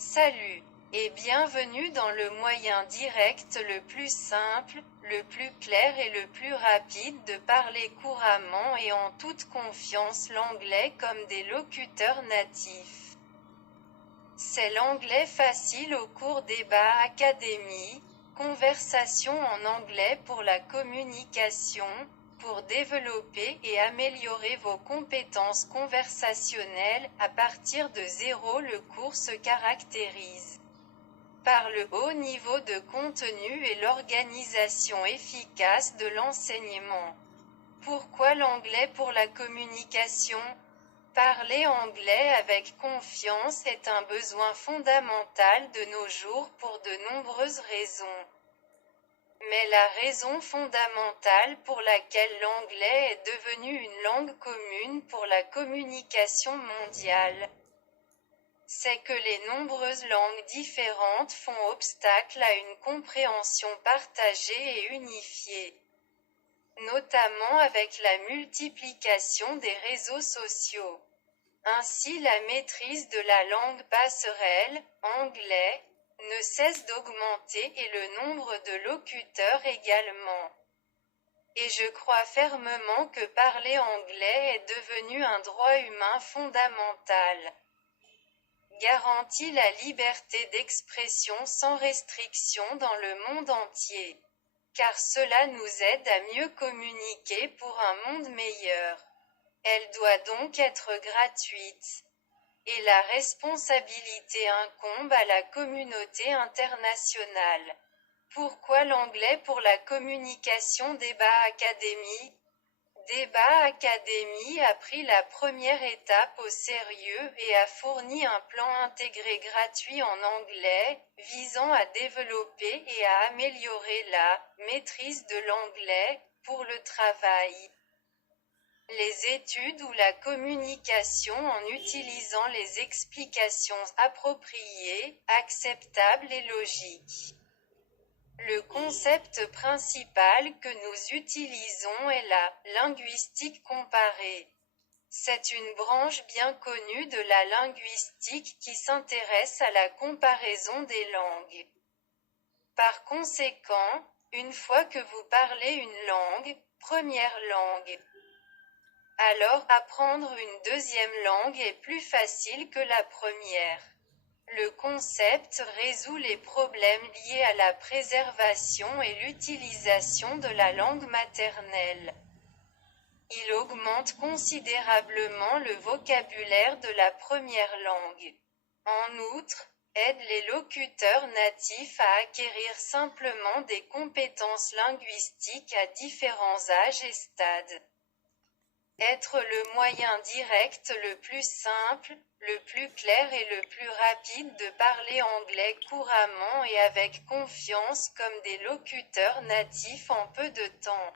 Salut et bienvenue dans le moyen direct le plus simple, le plus clair et le plus rapide de parler couramment et en toute confiance l'anglais comme des locuteurs natifs. C'est l'anglais facile au cours Débat Academy, conversation en anglais pour la communication, pour développer et améliorer vos compétences conversationnelles. À partir de zéro, le cours se caractérise par le haut niveau de contenu et l'organisation efficace de l'enseignement. Pourquoi l'anglais pour la communication? Parler anglais avec confiance est un besoin fondamental de nos jours pour de nombreuses raisons. Mais la raison fondamentale pour laquelle l'anglais est devenu une langue commune pour la communication mondiale, c'est que les nombreuses langues différentes font obstacle à une compréhension partagée et unifiée, notamment avec la multiplication des réseaux sociaux. Ainsi, la maîtrise de la langue passerelle, anglais, ne cesse d'augmenter et le nombre de locuteurs également. Et je crois fermement que parler anglais est devenu un droit humain fondamental. Garantit la liberté d'expression sans restriction dans le monde entier. Car cela nous aide à mieux communiquer pour un monde meilleur. Elle doit donc être gratuite. Et la responsabilité incombe à la communauté internationale. Pourquoi l'anglais pour la communication? Débat Academy. Débat Academy a pris la première étape au sérieux et a fourni un plan intégré gratuit en anglais, visant à développer et à améliorer la maîtrise de l'anglais pour le travail, les études ou la communication en utilisant les explications appropriées, acceptables et logiques. Le concept principal que nous utilisons est la linguistique comparée. C'est une branche bien connue de la linguistique qui s'intéresse à la comparaison des langues. Par conséquent, une fois que vous parlez une langue, première langue, alors apprendre une deuxième langue est plus facile que la première. Le concept résout les problèmes liés à la préservation et l'utilisation de la langue maternelle. Il augmente considérablement le vocabulaire de la première langue. En outre, aide les locuteurs natifs à acquérir simplement des compétences linguistiques à différents âges et stades. Être le moyen direct le plus simple, le plus clair et le plus rapide de parler anglais couramment et avec confiance comme des locuteurs natifs en peu de temps.